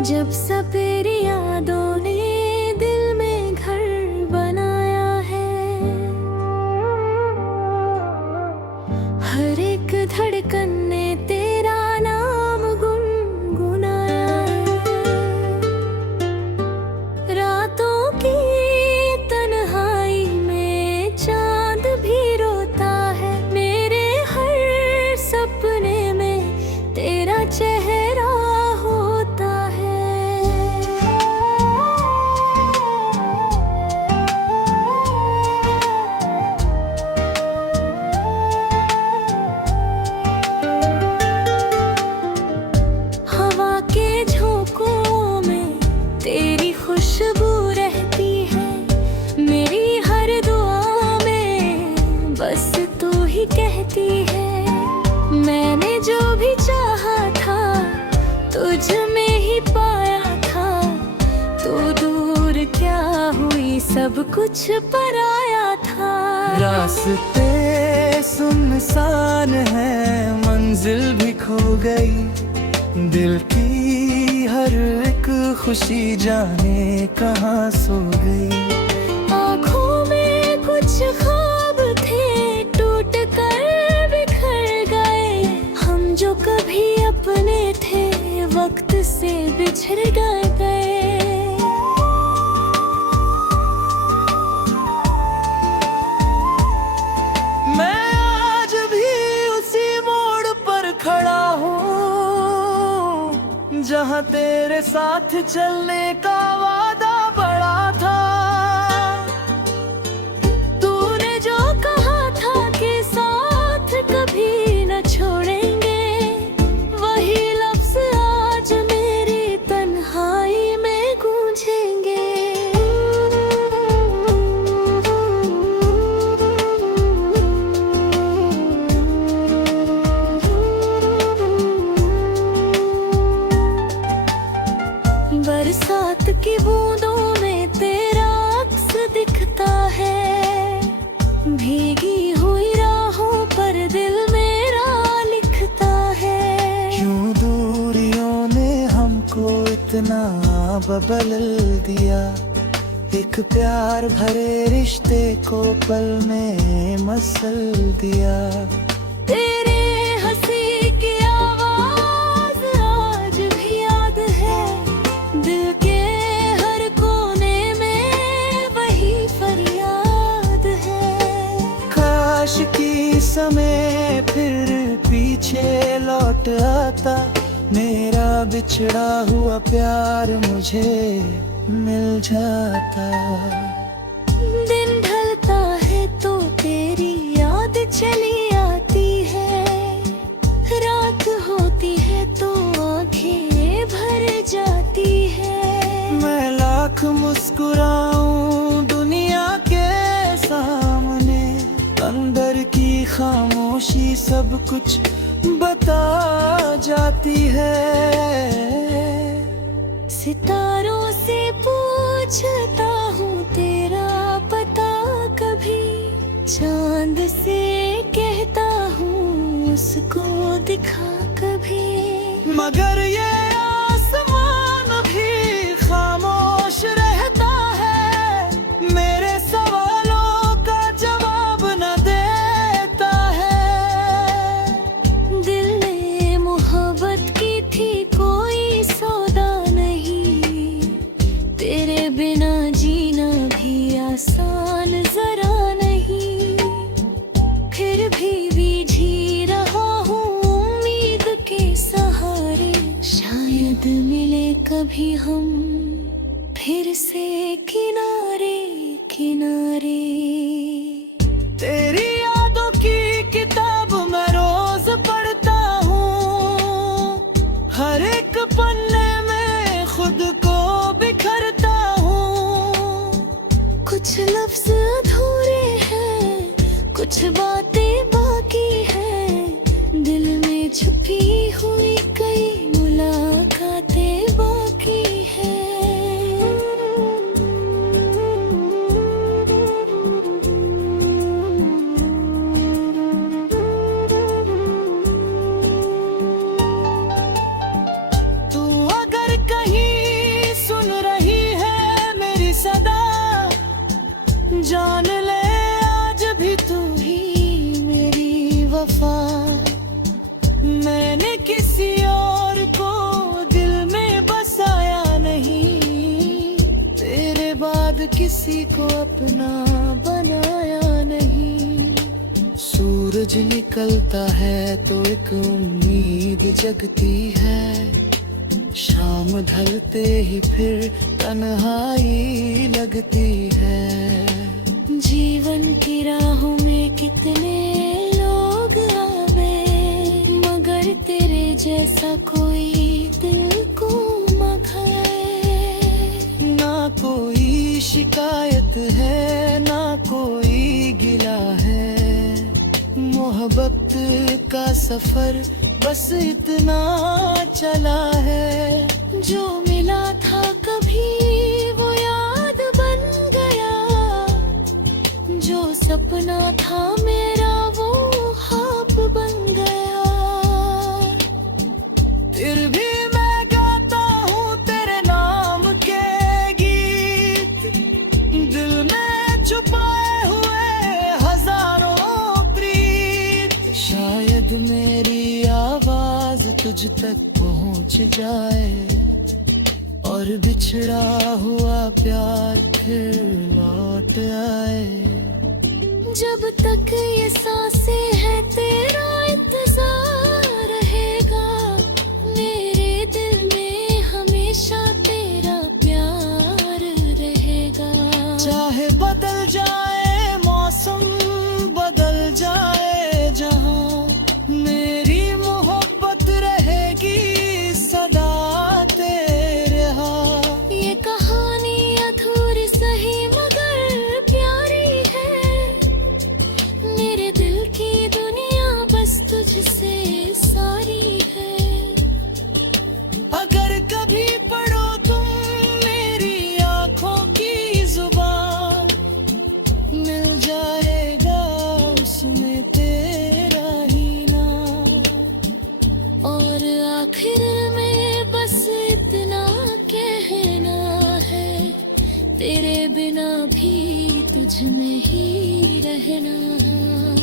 जब सपेरी यादों ने दिल में घर बनाया है, हर एक धड़कन ने तेरा नाम गुनगुनाया है। रातों की तन्हाई में चांद भी रोता है, मेरे हर सपने में तेरा चेहरा होता है। हवा के झोंकों में तेरी खुशबू रहती है, मेरी हर दुआ में बस तू ही कहती है। मैंने जो भी चाहा था तुझ में ही पाया था, तू दूर क्या हुई सब कुछ पराया था। रास्ते सुनसान है, मंजिल भी खो गई, दिल की हर एक खुशी जाने कहाँ सो गई। आँखों में कुछ ख्वाब थे टूट कर बिखर गए, हम जो कभी अपने थे वक्त से बिछड़ गए। मैं आज भी उसी मोड़ पर खड़ा हूँ, जहाँ तेरे साथ चलने का वादा बड़ा था। तूने जो कहा था कि साथ कभी न छोड़ेंगे, वही लफ्ज आज मेरी तन्हाई में गूंजेंगे। बरसात की बूंदों में तेरा अक्स दिखता है, भीगी हुई राहों पर दिल मेरा लिखता है। क्यों दूरियों ने हमको इतना बदल दिया, एक प्यार भरे रिश्ते को पल में मसल दिया। तेरे हंसी की आवाज आज भी याद है, दिल के हर कोने में वही फरियाद है। काश की समय फिर पीछे लौट आता, मेरा बिछड़ा हुआ प्यार मुझे मिल जाता। दिन ढलता है तो तेरी याद चली आती है, रात होती है तो आंखें भर जाती है। मैं लाख मुस्कुराऊं दुनिया के सामने, अंदर की खामोशी सब कुछ बता जाती है। सितारों से पूछता हूँ तेरा पता कभी, चांद से कहता हूँ उसको दिखा कभी। मगर ये आसमान भी खामोश रहता है, मेरे सवालों का जवाब न देता है। दिल ने मोहब्बत की थी कोई सौदा नहीं, तेरे बिना जीना भी आसान जरा नहीं। फिर भी जी रहा हूँ उम्मीद के सहारे, शायद मिले कभी हम फिर से किनारे किनारे। तेरी यादों की किताब मैं रोज पढ़ता हूँ, हर एक पन्ने में खुद को बिखरता हूँ। कुछ लफ्ज अधूरे हैं, कुछ बातें बाकी हैं, दिल में छुपी हुई कई मुलाकातें बाकी हैं। किसी को अपना बनाया नहीं। सूरज निकलता है तो एक उम्मीद जगती है, शाम ढलते ही फिर तन्हाई लगती है। जीवन की राहों में कितने लोग आवे, मगर तेरे जैसा कोई दिल को मघाए। ना कोई शिकायत है ना कोई गिला है, मोहब्बत का सफर बस इतना चला है। जो मिला था कभी वो याद बन गया, जो सपना था मेरा वो ख्वाब बन गया। फिर भी मैं गाता हूँ तेरे नाम के गीत, दिल में छुपाए हुए हजारों प्रीत। शायद मेरी आवाज तुझ तक पहुँच जाए, और बिछड़ा हुआ प्यार फिर लौट आए। जब तक ये सांसें हैं तेरा इंतजार रहेगा, मेरे दिल में हमेशा तेरा प्यार रहेगा। चाहे बदल जाए मौसम, बदल जाए जहां, मेरी मोहब्बत रहेगी सदा तेरे यहाँ। ये कहानी अधूरी सही मगर प्यारी है, मेरे दिल की दुनिया बस तुझसे सारी है। अगर कभी पढ़ो तुम मेरी आंखों की जुबान, मिल जाएगा उसमें तेरा ही नाम। और आखिर में बस इतना कहना है, तेरे बिना भी तुझ में ही रहना है।